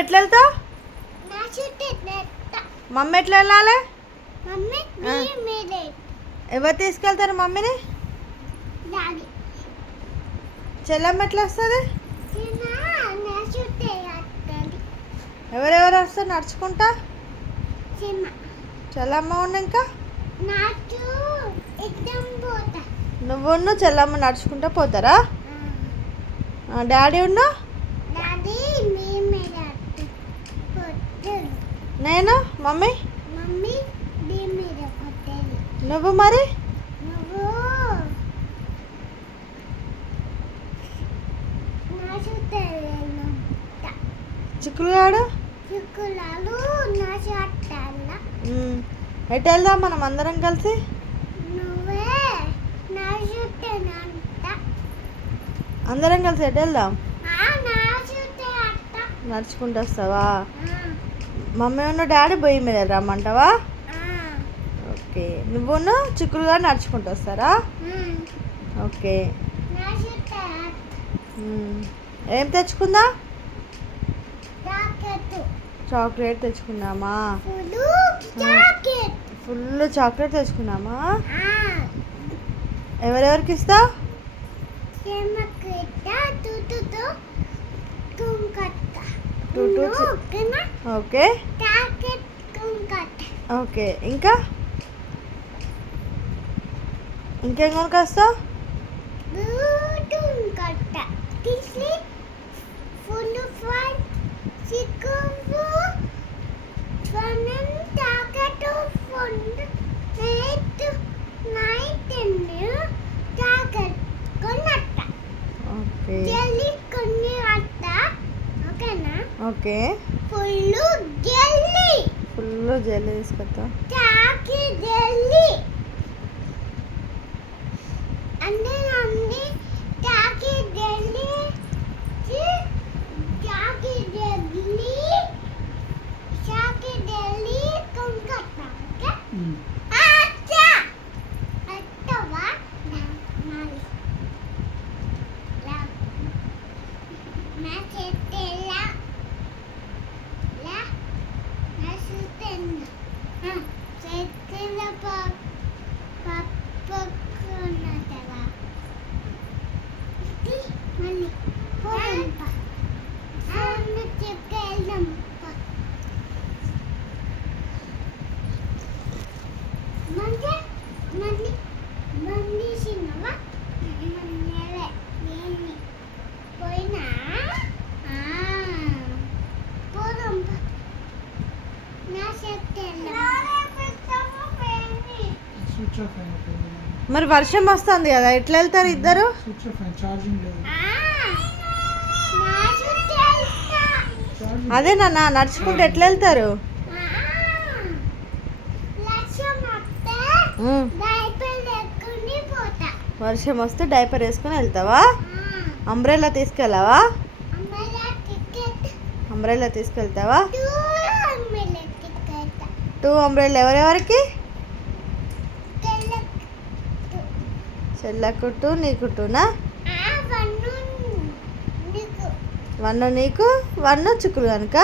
ఎట్లా వెళ్తావు? మమ్మీ ఎట్లా వెళ్ళాలి? ఎవరు తీసుకెళ్తారు మమ్మీని? చెల్లమ్మ ఎట్లా వస్తుంది? ఎవరెవరు వస్తారు నడుచుకుంటా? చెల్లమ్మ ఉన్న ఇంకా నువ్వు చెల్లమ్మ నడుచుకుంటా పోతారా? డాడీ ఉన్నా? నేను మమ్మీ నువ్వు మరి చిక్కులుగాడు ఎటు వెళ్దాం మనం అందరం కలిసి? అందరం కలిసి ఎటు వెళ్దాం? నడుచుకుంటూ వస్తావా? మమ్మీ ఉన్న డాడీ బొయ్యి మీద రమ్మంటావా? ఓకే, నువ్వును చిక్కులుగా నడుచుకుంటూ వస్తారా? ఓకే, ఏం తెచ్చుకుందా? చాక్లెట్ తెచ్చుకుందామా? ఫుల్ చాక్లెట్ తెచ్చుకుందామా? ఎవరెవరికి ఇస్తావు? ఓకే ఓకే, ఇంకా ఇంకేం కొనుకొస్తావు? ఓకే, ఫుల్ జెల్లీ తీసుకొస్తా. మరి వర్షం వస్తుంది కదా, ఎట్లా వెళ్తారు ఇద్దరు? అదే నాన్న, నడుచుకుంటూ ఎట్లా వెళ్తారు? వర్షం వస్తే డైపర్ వేసుకొని వెళ్తావా? అంబ్రెల్లా తీసుకెళ్ళావా? అంబ్రెల్లా తీసుకెళ్తావా? 2 అంబ్రెల్లా ఎవరెవరికి? చెల్లకు 2, నీకు 2నా? 1 నీకు 1 చిక్కులు కనుక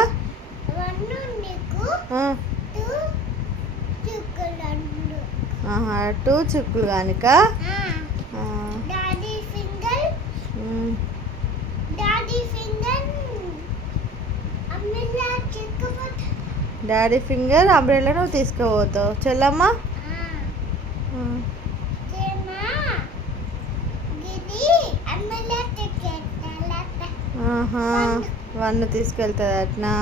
2 చిక్కులు కనుక. డాడీ ఫింగర్ అంబ్రెల్లా నువ్వు తీసుకుపోతావు చెల్లమ్మ. వన్ తీసుకెళ్తుంది అట్నా?